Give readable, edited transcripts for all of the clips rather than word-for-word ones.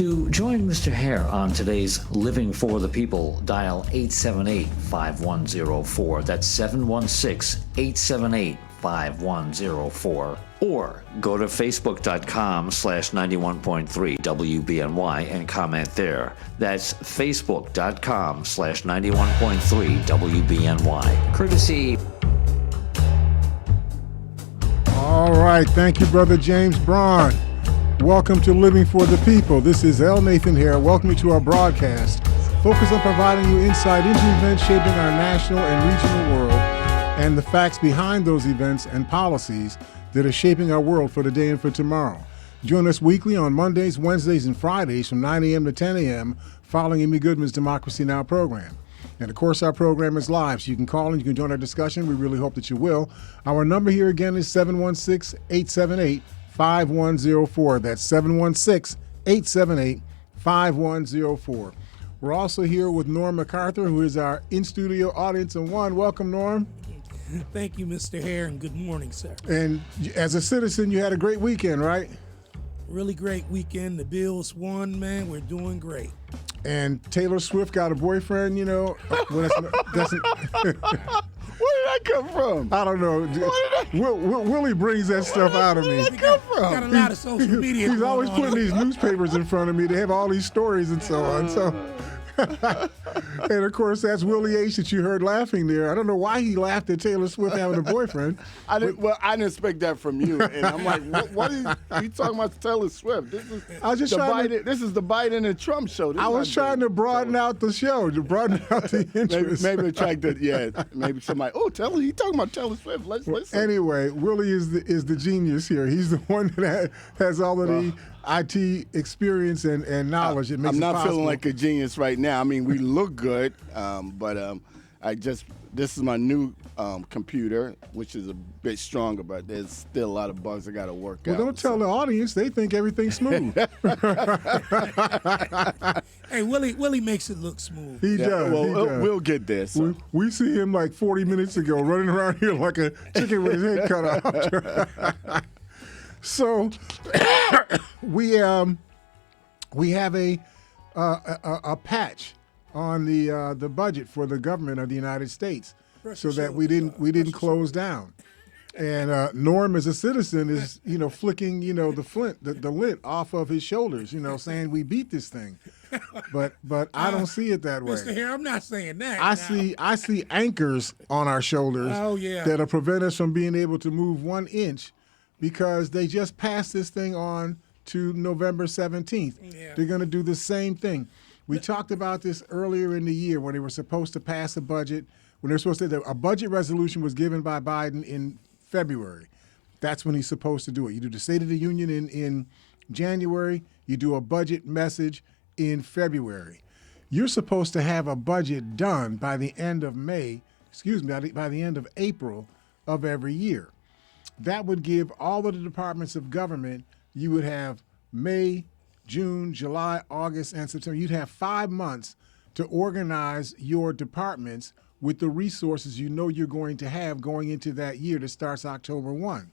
To join Mr. Hare on today's Living for the People, dial 878-5104. That's 716-878-5104. Or go to facebook.com/91.3 WBNY and comment there. That's facebook.com/91.3 WBNY. Courtesy. All right. Thank you, Brother James Braun. Welcome to Living for the People. This is L. Nathan here. Welcome to our broadcast. Focus on providing you insight into events shaping our national and regional world and the facts behind those events and policies that are shaping our world for today and for tomorrow. Join us weekly on Mondays, Wednesdays, and Fridays from 9 a.m. to 10 a.m. following Amy Goodman's Democracy Now! Program. And of course, our program is live, so you can call and you can join our discussion. We really hope that you will. Our number here again is 716-878-5104. That's 716-878-5104. We're also here with Norm MacArthur, who is our in-studio audience in one. Welcome, Norm. Thank you, Mr. Hare, and good morning, sir. And as a citizen, you had a great weekend, right? Really great weekend. The Bills won, man. We're doing great. And Taylor Swift got a boyfriend, you know. Well, that's Where did that come from? I don't know. Willie brings that stuff out of me. Where did that come from? Got a lot of social media. He's always putting these newspapers in front of me. They have all these stories and so on. So, and of course, that's Willie H. that you heard laughing there. I don't know why he laughed at Taylor Swift having a boyfriend. I didn't expect that from you. And I'm like, what are you talking about Taylor Swift? This is the Biden and Trump show. I was trying to broaden out the show, to broaden out the interest. Maybe attract maybe somebody, he talking about Taylor Swift. Let's listen. Anyway, Willie is the genius here. He's the one that has all of the IT experience and knowledge. I'm not feeling like a genius right now. I mean, we look good, but this is my new computer, which is a bit stronger, but there's still a lot of bugs I got to work out. Well, don't tell the audience. They think everything's smooth. Hey, Willie makes it look smooth. He does. We'll get there. So. We see him like 40 minutes ago running around here like a chicken with his head cut off. So we have a patch on the budget for the government of the United States, so that we didn't close down. And Norm, as a citizen, is flicking the lint off of his shoulders, saying we beat this thing. But I don't see it that way. Mr. Hare, I'm not saying that. I see anchors on our shoulders that'll prevent us from being able to move 1 inch, because they just passed this thing on to November 17th. Yeah. They're going to do the same thing. We talked about this earlier in the year when they were supposed to pass a budget, when they're supposed to, a budget resolution was given by Biden in February. That's when he's supposed to do it. You do the State of the Union in January, you do a budget message in February. You're supposed to have a budget done by the end of by the end of April of every year. That would give all of the departments of government, you would have May, June, July, August, and September. You'd have 5 months to organize your departments with the resources you're going to have going into that year that starts October 1.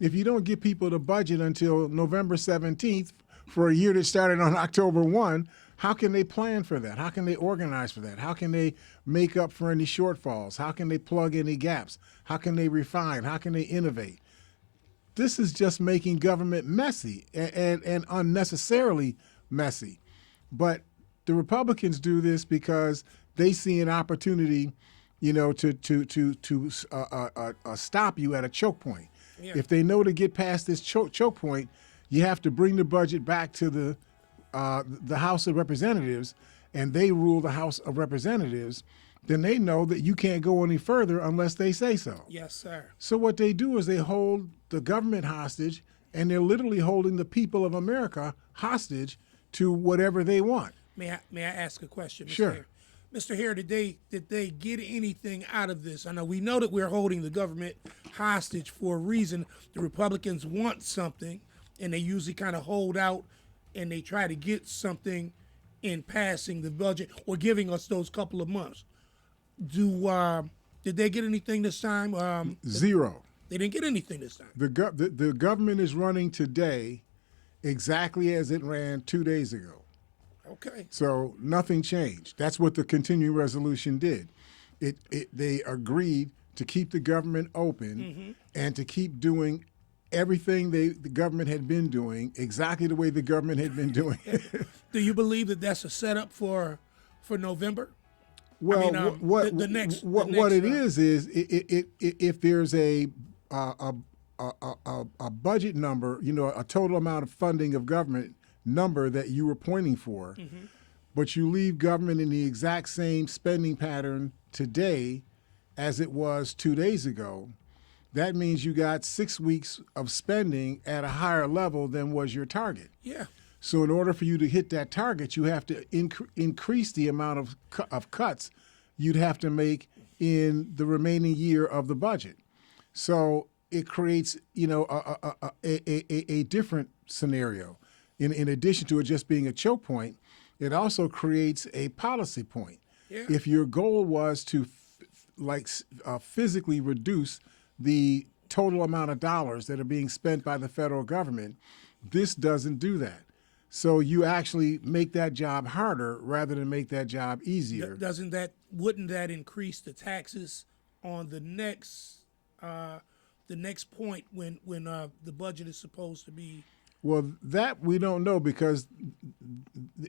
If you don't give people the budget until November 17th for a year that started on October 1, how can they plan for that? How can they organize for that? How can they make up for any shortfalls? How can they plug any gaps? How can they refine? How can they innovate? This is just making government messy and unnecessarily messy. But the Republicans do this because they see an opportunity, to stop you at a choke point. Yeah. If they know to get past this choke point, you have to bring the budget back to the House of Representatives, and they rule the House of Representatives. Then they know that you can't go any further unless they say so. Yes, sir. So what they do is they hold the government hostage, and they're literally holding the people of America hostage to whatever they want. May I ask a question, Mr. Sure. Hare? Mr. Hare, did they get anything out of this? We know that we're holding the government hostage for a reason. The Republicans want something, and they usually kind of hold out, and they try to get something in passing the budget or giving us those couple of months. Did they get anything this time? Zero. They didn't get anything this time. The government is running today exactly as it ran 2 days ago. Okay. So nothing changed. That's what the continuing resolution did. They agreed to keep the government open and to keep doing everything the government had been doing exactly the way the government had been doing it. Do you believe that that's a setup for November? Well, I mean, the next it is if there's a budget number, a total amount of funding of government number that you were pointing for, but you leave government in the exact same spending pattern today as it was 2 days ago, that means you got 6 weeks of spending at a higher level than was your target. Yeah. So in order for you to hit that target, you have to increase the amount of cuts you'd have to make in the remaining year of the budget. So it creates, a different scenario. In addition to it just being a choke point, it also creates a policy point. Yeah. If your goal was to physically reduce the total amount of dollars that are being spent by the federal government, this doesn't do that. So you actually make that job harder rather than make that job easier. Wouldn't that increase the taxes on the next point when the budget is supposed to be? Well, that we don't know because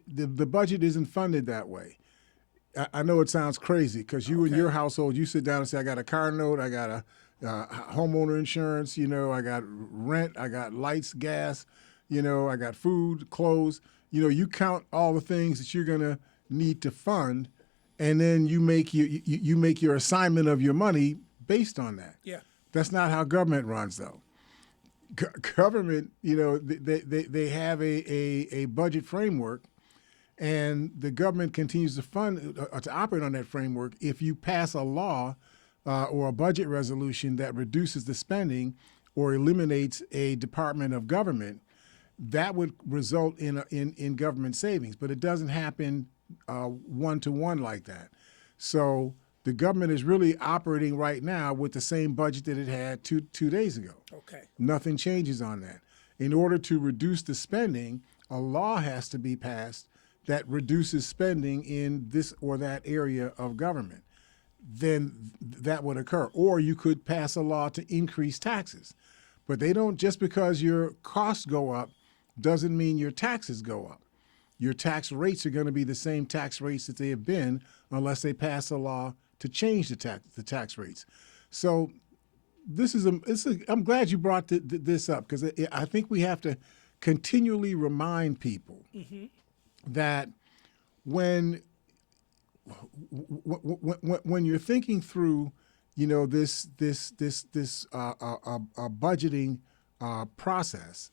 the budget isn't funded that way. I know it sounds crazy because you in your household, you sit down and say, I got a car note, I got a homeowner insurance, I got rent, I got lights, gas, I got food, clothes. You count all the things that you're going to need to fund, and then you make your assignment of your money based on that. Yeah. That's not how government runs, though. Government, they have a budget framework, and the government continues to fund to operate on that framework. If you pass a law or a budget resolution that reduces the spending or eliminates a department of government, that would result in government savings. But it doesn't happen one-to-one like that. So the government is really operating right now with the same budget that it had two days ago. Okay. Nothing changes on that. In order to reduce the spending, a law has to be passed that reduces spending in this or that area of government. Then that would occur. Or you could pass a law to increase taxes. But they don't, just because your costs go up doesn't mean your taxes go up. Your tax rates are going to be the same tax rates that they have been unless they pass a law to change the tax rates. So I'm glad you brought this up because I think we have to continually remind people that when you're thinking through, this budgeting process,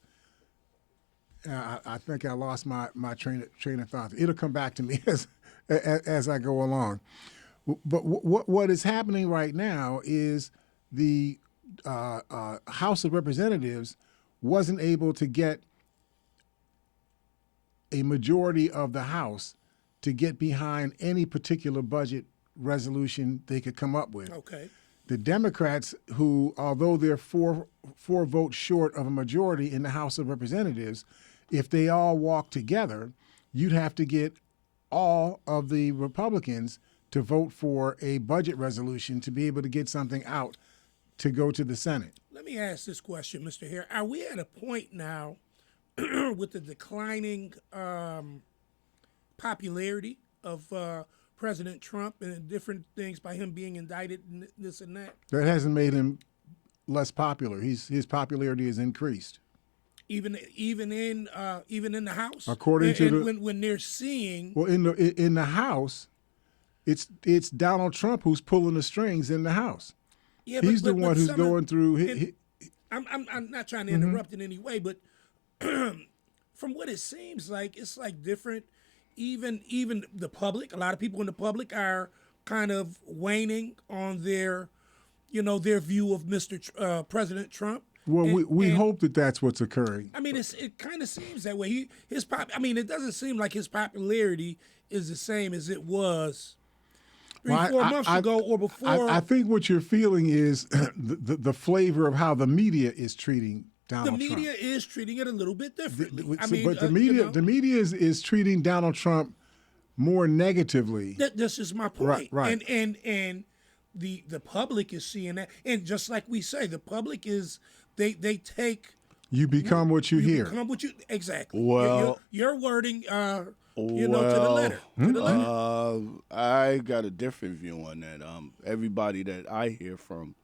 I think I lost my train of thought. It'll come back to me as I go along. But what is happening right now is the House of Representatives wasn't able to get a majority of the House to get behind any particular budget resolution they could come up with. Okay. The Democrats, who, although they're four votes short of a majority in the House of Representatives, if they all walk together, you'd have to get all of the Republicans to vote for a budget resolution to be able to get something out to go to the Senate. Let me ask this question, Mr. Hare. Are we at a point now with the declining popularity of President Trump and different things by him being indicted and this and that? That hasn't made him less popular. His popularity has increased. Even in the House, According to when they're seeing, well, in the House, it's Donald Trump who's pulling the strings in the House. yeah, He's the one who's going through. I'm not trying to interrupt in any way, but from what it seems like, it's like different. Even the public, a lot of people in the public are kind of waning on their view of Mr. President Trump. Well, we hope that that's what's occurring. I mean, it kind of seems that way. It doesn't seem like his popularity is the same as it was 4 months ago or before. I think what you're feeling is the flavor of how the media is treating Donald the Trump. media is treating it a little bit differently. But the media, the media is treating Donald Trump more negatively. This is my point. Right. And the public is seeing that, and just like we say, the public is they take You become what you hear. become what you exactly. Well- your wording, to the letter. To the letter. I got a different view on that. Everybody that I hear from,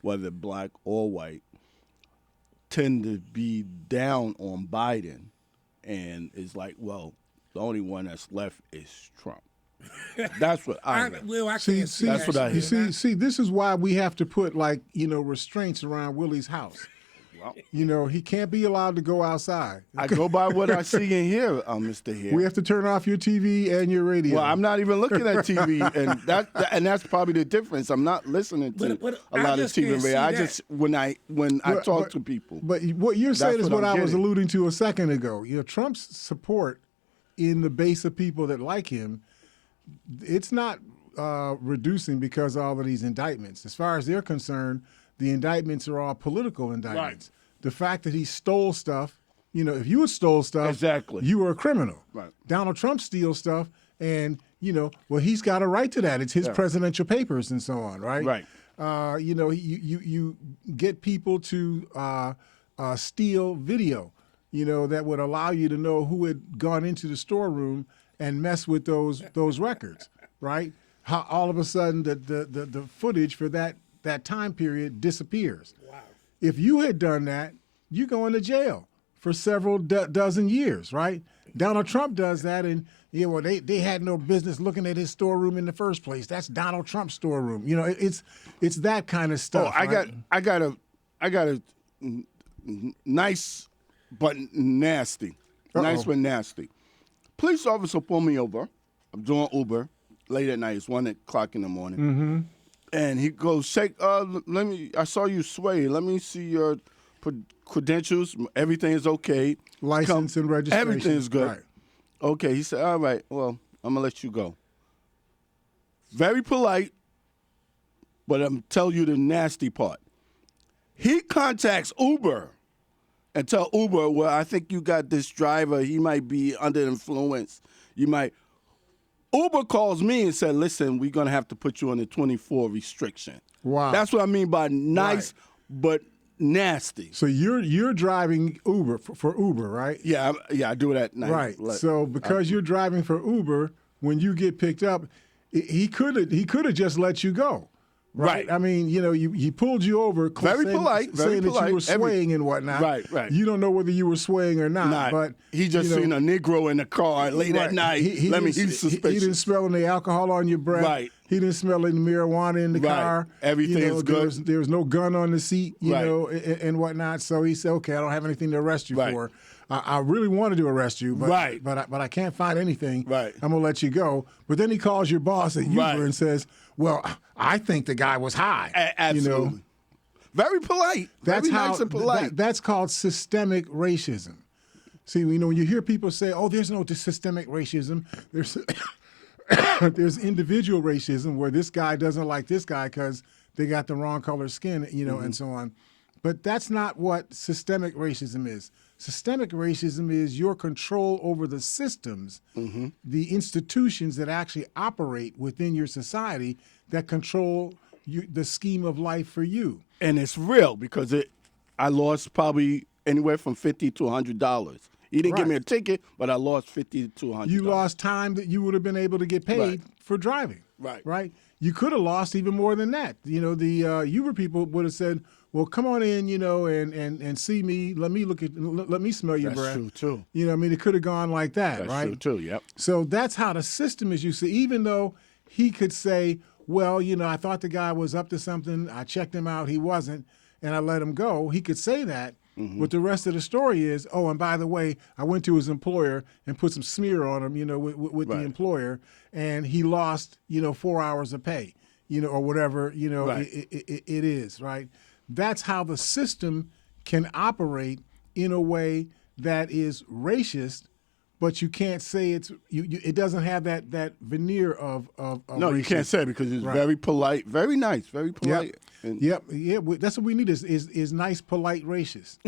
whether black or white, tend to be down on Biden, and it's like, well, the only one that's left is Trump. That's what I hear. I can't see. That's what I actually. hear. See, this is why we have to put restraints around Willie's house. He can't be allowed to go outside. I go by what I see and hear, Mr. Here. We have to turn off your TV and your radio. Well, I'm not even looking at TV, and that's probably the difference. I'm not listening to But a I lot of just TV can't and see radio. I that. just when I talk to people. But what you're saying is what what I'm I was getting. alluding to a second ago. Trump's support in the base of people that like him, it's not reducing because of all of these indictments. As far as they're concerned, the indictments are all political indictments. The fact that he stole stuff, if you had stole stuff, Exactly. you were a criminal. Right. Donald Trump steals stuff, and he's got a right to that. It's his presidential papers and so on, right? Right. You get people to steal video, that would allow you to know who had gone into the storeroom and mess with those records, right? How all of a sudden the footage for that time period disappears. Wow. If you had done that, you go into jail for several dozen years, right? Donald Trump does that, and they had no business looking at his storeroom in the first place. That's Donald Trump's storeroom. It's that kind of stuff. I right? got a nice but nasty. Nice but nasty. Police officer pulled me over. I'm doing Uber late at night. It's 1 o'clock in the morning. Mm-hmm. And he goes, "Shake. I saw you sway. Let me see your credentials. Everything is okay. License and registration. Everything is good." Right. Okay. He said, "All right. Well, I'm gonna let you go." Very polite, but I'm telling you the nasty part. He contacts Uber and tell Uber, "Well, I think you got this driver. He might be under influence. You might." Uber calls me and said, "Listen, we're gonna have to put you on the 24 restriction." Wow. That's what I mean by nice but nasty. So you're driving Uber for Uber, right? Yeah, I do it at night. Right. Like, So because you're driving for Uber, when you get picked up, he could have just let you go. Right. I mean, he pulled you over. Very polite, very saying polite. that you were swaying and whatnot. Right. You don't know whether you were swaying or not. But he just seen a Negro in the car late at night. He's suspicious. He didn't smell any alcohol on your breath. Right. He didn't smell any marijuana in the car. Everything is good. There was no gun on the seat, Right. and whatnot. So he said, "Okay, I don't have anything to arrest you for. I really wanted to arrest you, but I can't find anything. Right. I'm gonna let you go." But then he calls your boss at Uber and says, "Well, I think the guy was high." Absolutely. Very polite. That's very how nice and polite. That's called systemic racism. See, when you hear people say, "Oh, there's no systemic racism," there's individual racism where this guy doesn't like this guy because they got the wrong color skin, and so on. But that's not what systemic racism is. Systemic racism is your control over the systems, the institutions that actually operate within your society that control the scheme of life for you. And it's real because I lost probably anywhere from $50 to $100. He didn't give me a ticket, but I lost $50 to $100. You lost time that you would have been able to get paid for driving. Right. You could have lost even more than that. The Uber people would have said, "Well, come on in, and see me. Let me smell your breath." That's true too. It could have gone like that, That's right? true too. Yep. So that's how the system is used to. Even though he could say, "Well, I thought the guy was up to something. I checked him out. He wasn't, and I let him go." He could say that. But the rest of the story is, "Oh, and by the way, I went to his employer and put some smear on him, with the employer, and he lost, 4 hours of pay, or whatever, it is, right?" That's how the system can operate in a way that is racist, but you can't say it doesn't have that veneer of No, you can't racism. say it because it's Right. very polite, very nice, very polite. And Yep. That's what we need is nice, polite racists.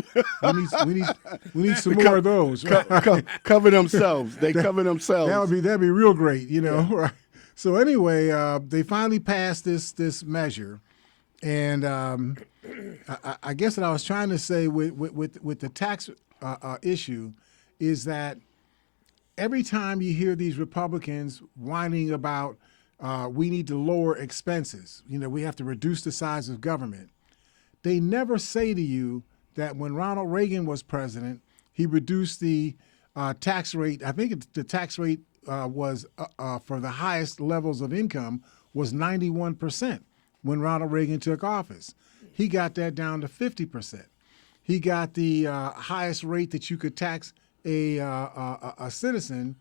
We need some more of those. Right? cover themselves. They cover themselves. That'd be real great, Right. So anyway, they finally passed this measure, and I guess what I was trying to say with the tax issue is that every time you hear these Republicans whining about we need to lower expenses, we have to reduce the size of government, they never say to you that when Ronald Reagan was president, he reduced the tax rate. I think the tax rate was for the highest levels of income was 91% when Ronald Reagan took office. He got that down to 50%. He got the highest rate that you could tax a citizen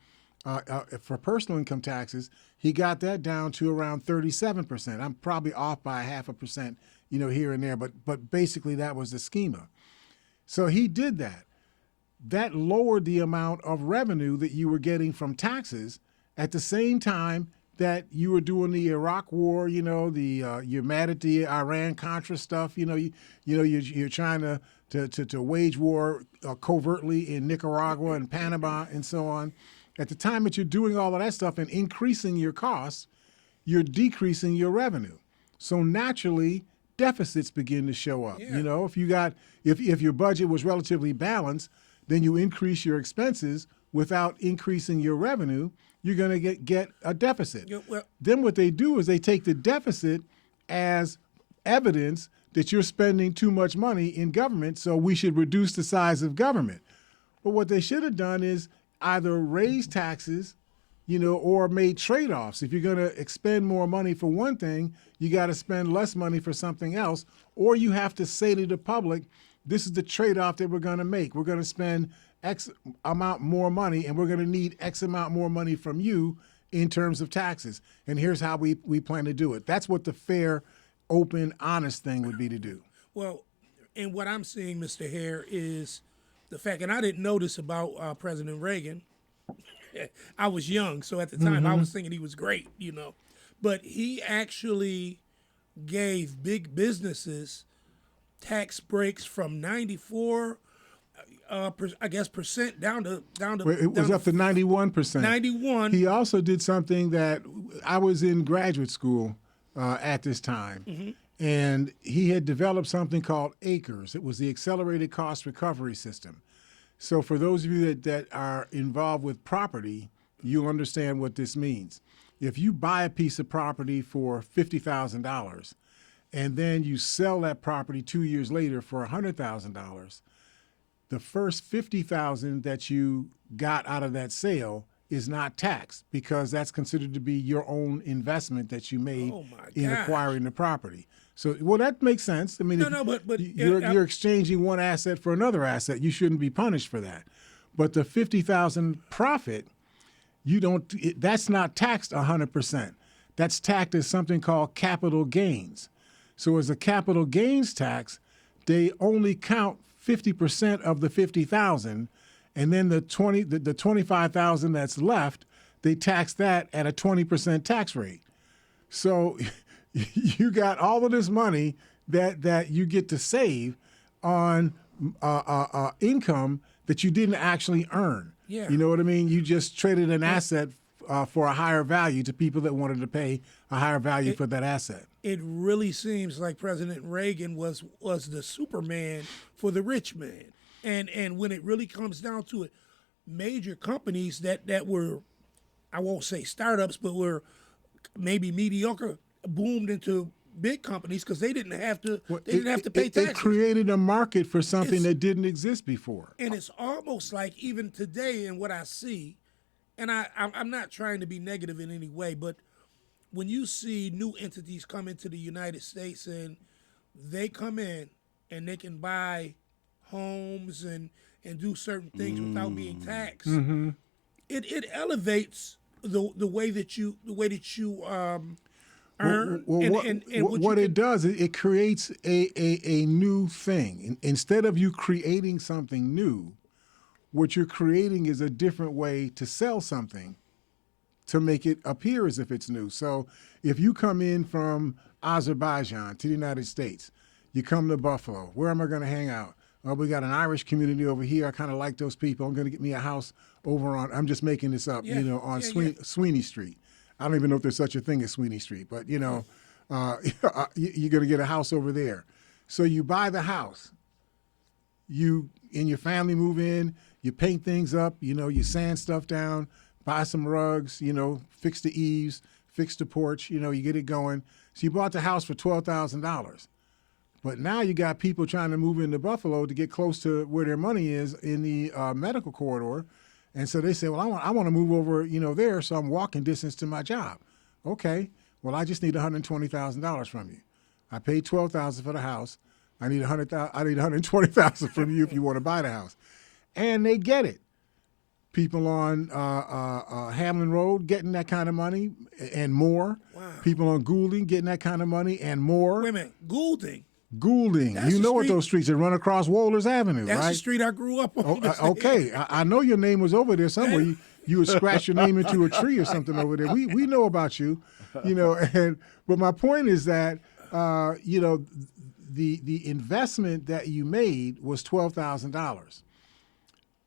for personal income taxes. He got that down to around 37%. I'm probably off by 0.5%, here and there, but basically that was the schema. So he did that. That lowered the amount of revenue that you were getting from taxes at the same time that you were doing the Iraq War. You're mad at the Iran-Contra stuff. You're trying to wage war covertly in Nicaragua and Panama and so on. At the time that you're doing all of that stuff and increasing your costs, you're decreasing your revenue. So naturally, deficits begin to show up. Yeah. If your budget was relatively balanced, then you increase your expenses without increasing your revenue, you're going to get a deficit. Yeah, well, Then what they do is they take the deficit as evidence that you're spending too much money in government, so we should reduce the size of government. But what they should have done is either raise taxes, or made trade-offs. If you're going to expend more money for one thing, you got to spend less money for something else, or you have to say to the public, this is the trade-off that we're going to make. We're going to spend X amount more money, and we're going to need X amount more money from you in terms of taxes. And here's how we plan to do it. That's what the fair, open, honest thing would be to do. Well, and what I'm seeing, Mr. Hare, is the fact, and I didn't know this about President Reagan. I was young, so at the time I was thinking he was great, But he actually gave big businesses tax breaks from 94, percent down to. It was up to 91%. 91. He also did something that I was in graduate school at this time, and he had developed something called ACRES. It was the Accelerated Cost Recovery System. So for those of you that are involved with property, you'll understand what this means. If you buy a piece of property for $50,000 and then you sell that property 2 years later for $100,000, the first $50,000 that you got out of that sale is not taxed because that's considered to be your own investment that you made in acquiring the property. So, that makes sense. I mean, but you're exchanging one asset for another asset. You shouldn't be punished for that. But the $50,000 profit, that's not taxed 100%. That's taxed as something called capital gains. So as a capital gains tax, they only count 50% of the 50,000, and then the 25,000 that's left, they tax that at a 20% tax rate. So you got all of this money that you get to save on income that you didn't actually earn. Yeah. You know what I mean? You just traded an asset for a higher value to people that wanted to pay a higher value for that asset. It really seems like President Reagan was the Superman for the rich man. And when it really comes down to it, major companies that were, I won't say startups, but were maybe mediocre, boomed into big companies because they didn't have to pay taxes. It created a market for something that didn't exist before. And it's almost like even today in what I see, and I'm not trying to be negative in any way, but when you see new entities come into the United States and they come in and they can buy homes and do certain things without being taxed, it elevates the way that you earn. What it does, it creates a new thing. Instead of you creating something new, what you're creating is a different way to sell something to make it appear as if it's new. So if you come in from Azerbaijan to the United States, you come to Buffalo, where am I going to hang out? Oh, we got an Irish community over here. I kind of like those people. I'm going to get me a house over on, I'm just making this up, on Sweeney Street. I don't even know if there's such a thing as Sweeney Street, but, you're going to get a house over there. So you buy the house. You and your family move in. You paint things up. You sand stuff down, buy some rugs, fix the eaves, fix the porch. You get it going. So you bought the house for $12,000. But now you got people trying to move into Buffalo to get close to where their money is in the medical corridor. And so they say, well, I want to move over, there, so I'm walking distance to my job. Okay, well, I just need $120,000 from you. I paid $12,000 for the house. I need $120,000 from you if you want to buy the house. And they get it. People on Hamlin Road getting that kind of money and more. Wow. People on Goulding getting that kind of money and more. Wait a minute, Goulding. Goulding. That's You know what those streets that run across Wohlers Avenue, That's right? the street I grew up on. Okay, I know your name was over there somewhere. You would scratch your name into a tree or something over there. We know about you, but my point is that the investment that you made was $12,000.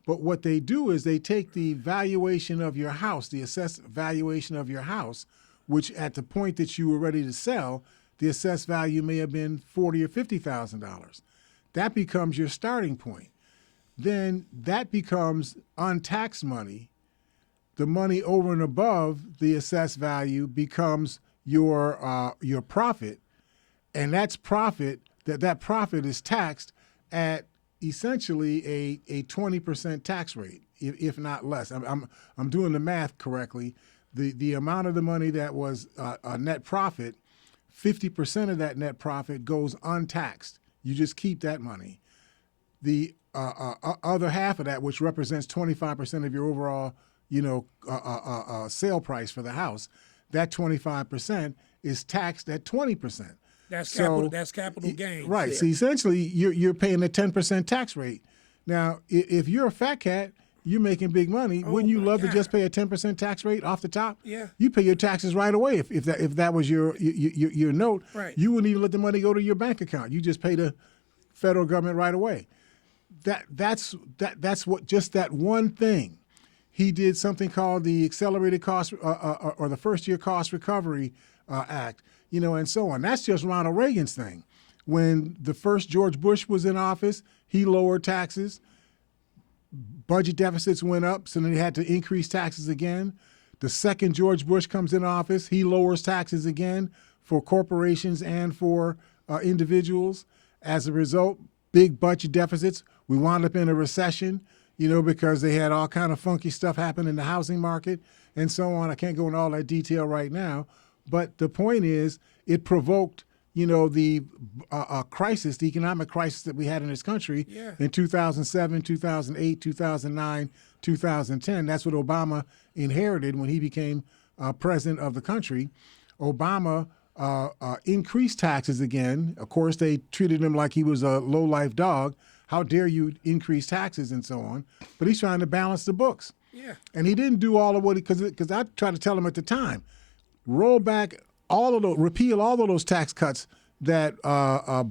But what they do is they take the valuation of your house, the assessed valuation of your house, which at the point that you were ready to sell, the assessed value may have been $40,000 or $50,000. That becomes your starting point. Then that becomes untaxed money. The money over and above the assessed value becomes your profit, and that's profit. That profit is taxed at essentially a 20% tax rate, if not less. I'm doing the math correctly. The amount of the money that was a net profit, 50% of that net profit goes untaxed. You just keep that money. The other half of that, which represents 25% of your overall, sale price for the house, that 25% is taxed at 20%. That's capital gains. Right. There. So essentially, you're paying a 10% tax rate. Now, if you're a fat cat, you're making big money. Wouldn't you love to just pay a 10% tax rate off the top? Yeah. You pay your taxes right away. If that was your note, right. You wouldn't even let the money go to your bank account. You just pay the federal government right away. That's what, just that one thing. He did something called the Accelerated Cost or the First Year Cost Recovery Act, and so on. That's just Ronald Reagan's thing. When the first George Bush was in office, he lowered taxes. Budget deficits went up, so then they had to increase taxes again. The second George Bush comes in office, he lowers taxes again for corporations and for individuals. As a result, big budget deficits. We wound up in a recession, because they had all kind of funky stuff happen in the housing market and so on. I can't go into all that detail right now, but the point is it provoked the crisis, the economic crisis that we had in this country in 2007, 2008, 2009, 2010. That's what Obama inherited when he became president of the country. Obama increased taxes again. Of course, they treated him like he was a low-life dog. How dare you increase taxes and so on. But he's trying to balance the books. Yeah. And he didn't do all of what because I tried to tell him at the time, roll back repeal all of those tax cuts that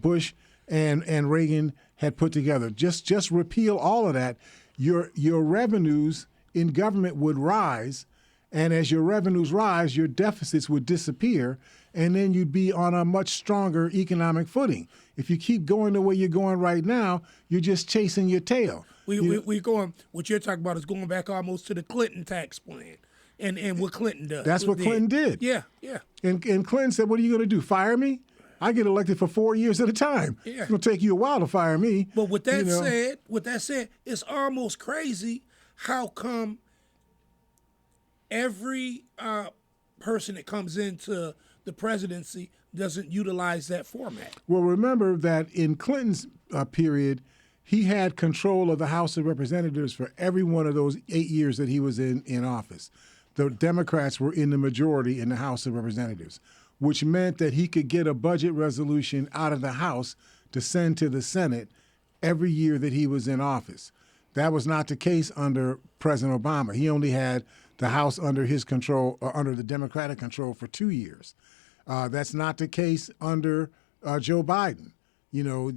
Bush and Reagan had put together. Just repeal all of that. Your revenues in government would rise, and as your revenues rise, your deficits would disappear, and then you'd be on a much stronger economic footing. If you keep going the way you're going right now, you're just chasing your tail. We going. What you're talking about is going back almost to the Clinton tax plan. And what Clinton does. That's what Clinton did. Yeah. And Clinton said, what are you going to do, fire me? I get elected for 4 years at a time. Yeah. It's going to take you a while to fire me. But with that said, it's almost crazy how come every person that comes into the presidency doesn't utilize that format. Well, remember that in Clinton's period, he had control of the House of Representatives for every one of those 8 years that he was in office. The Democrats were in the majority in the House of Representatives, which meant that he could get a budget resolution out of the House to send to the Senate every year that he was in office. That was not the case under President Obama. He only had the House under his control, or under the Democratic control, for 2 years. That's not the case under Joe Biden. You know,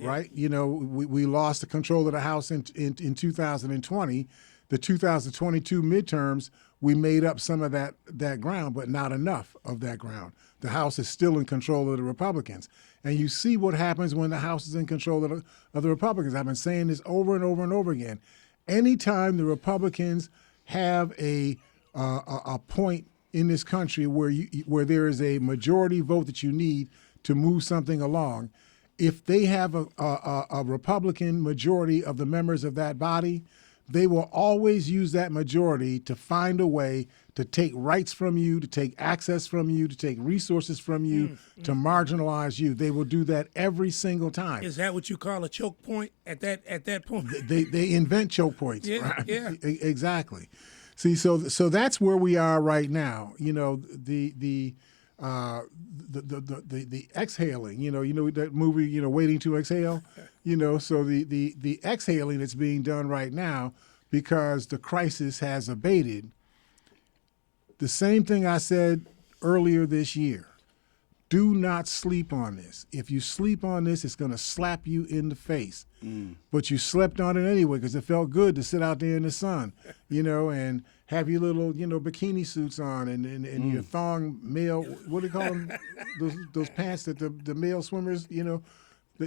right? You know, we lost the control of the House in 2020. The 2022 midterms, we made up some of that ground, but not enough of that ground. The House is still in control of the Republicans. And you see what happens when the House is in control of the Republicans. I've been saying this over and over and over again. Anytime the Republicans have a point in this country where there is a majority vote that you need to move something along, if they have a Republican majority of the members of that body, they will always use that majority to find a way to take rights from you, to take access from you, to take resources from you, to marginalize you. They will do that every single time. Is that what you call a choke point at that point? They invent choke points. Yeah, right? yeah. Exactly. See, so that's where we are right now. You know, the exhaling. You know that movie. You know, Waiting to Exhale. You know, so the exhaling that's being done right now because the crisis has abated. The same thing I said earlier this year. Do not sleep on this. If you sleep on this, it's going to slap you in the face. But you slept on it anyway because it felt good to sit out there in the sun, you know, and have your little, you know, bikini suits on and your thong male, what do you call them? those pants that the male swimmers, you know,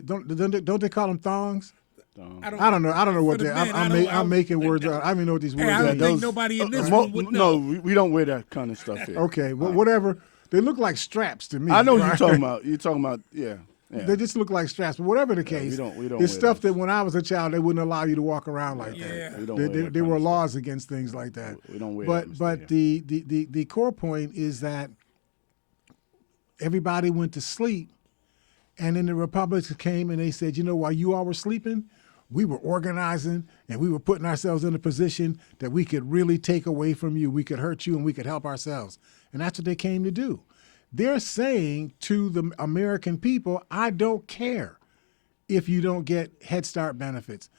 don't they call them thongs? I don't know. I don't know what they. I'm making words out. I don't even know what these words I are. don't think nobody in this room would know. No, we don't wear that kind of stuff here. Okay, well, whatever. They look like straps to me. I know what you're talking about. You're talking about, yeah. They just look like straps. But whatever the case, we don't it's stuff wear that when I was a child, they wouldn't allow you to walk around like Yeah. that. We don't wear that There kind were of laws against things like that. We don't wear But that, the core point is that everybody went to sleep, and then the Republicans came and they said, you know, while you all were sleeping, we were organizing and we were putting ourselves in a position that we could really take away from you. We could hurt you and we could help ourselves. And that's what they came to do. They're saying to the American people, I don't care if you don't get Head Start benefits.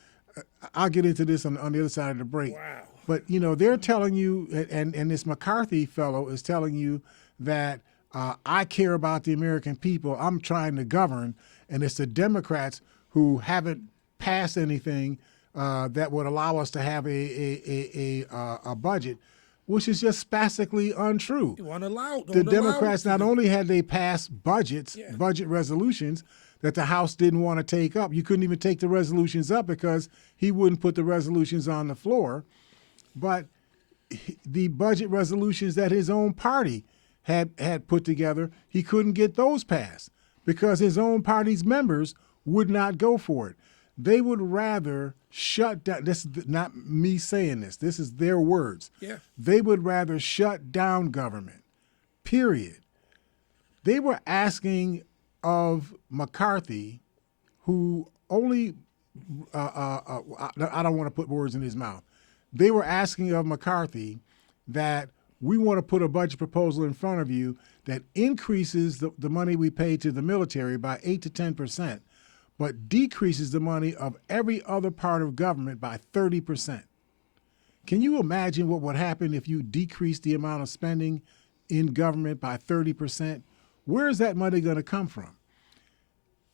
I'll get into this on the other side of the break. Wow. But, you know, they're telling you, and this McCarthy fellow is telling you that I care about the American people. I'm trying to govern. And it's the Democrats who haven't passed anything that would allow us to have a budget, which is just spastically untrue. You want to allow The Democrats, not only had they passed budget resolutions that the House didn't want to take up. You couldn't even take the resolutions up because he wouldn't put the resolutions on the floor. But the budget resolutions that his own party had put together, he couldn't get those passed because his own party's members would not go for it. They would rather shut down. This is not me saying this. This is their words. Yeah. They would rather shut down government, period. They were asking of McCarthy, who only, I don't want to put words in his mouth. They were asking of McCarthy that we want to put a budget proposal in front of you that increases the money we pay to the military by 8 to 10%. But decreases the money of every other part of government by 30%. Can you imagine what would happen if you decrease the amount of spending in government by 30%? Where is that money going to come from?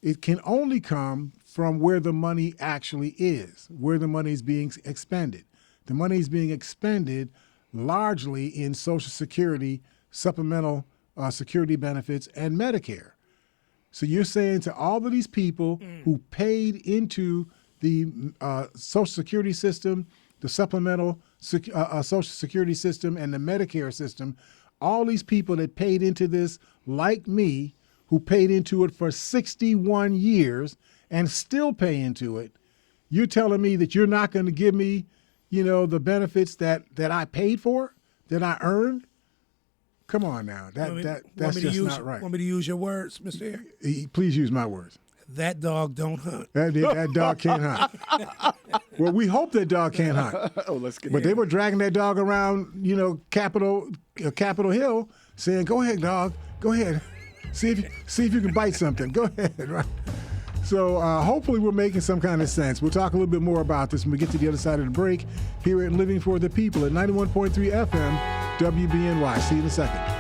It can only come from where the money actually is, where the money is being expended. The money is being expended largely in Social Security, supplemental security benefits, and Medicare. So you're saying to all of these people who paid into the Social Security system, the supplemental Social Security system, and the Medicare system, all these people that paid into this, like me, who paid into it for 61 years and still pay into it, you're telling me that you're not going to give me, you know, the benefits that I paid for, that I earned? Come on now, that's just not right. Want me to use your words, Mr. Eric? Please use my words. That dog don't hunt. That dog can't hunt. Well, we hope that dog can't hunt. Let's get But they were dragging that dog around, you know, Capitol Hill, saying, "Go ahead, dog. Go ahead. See if you can bite something. Go ahead." Right. So hopefully we're making some kind of sense. We'll talk a little bit more about this when we get to the other side of the break here at Living for the People at 91.3 FM WBNY. See you in a second.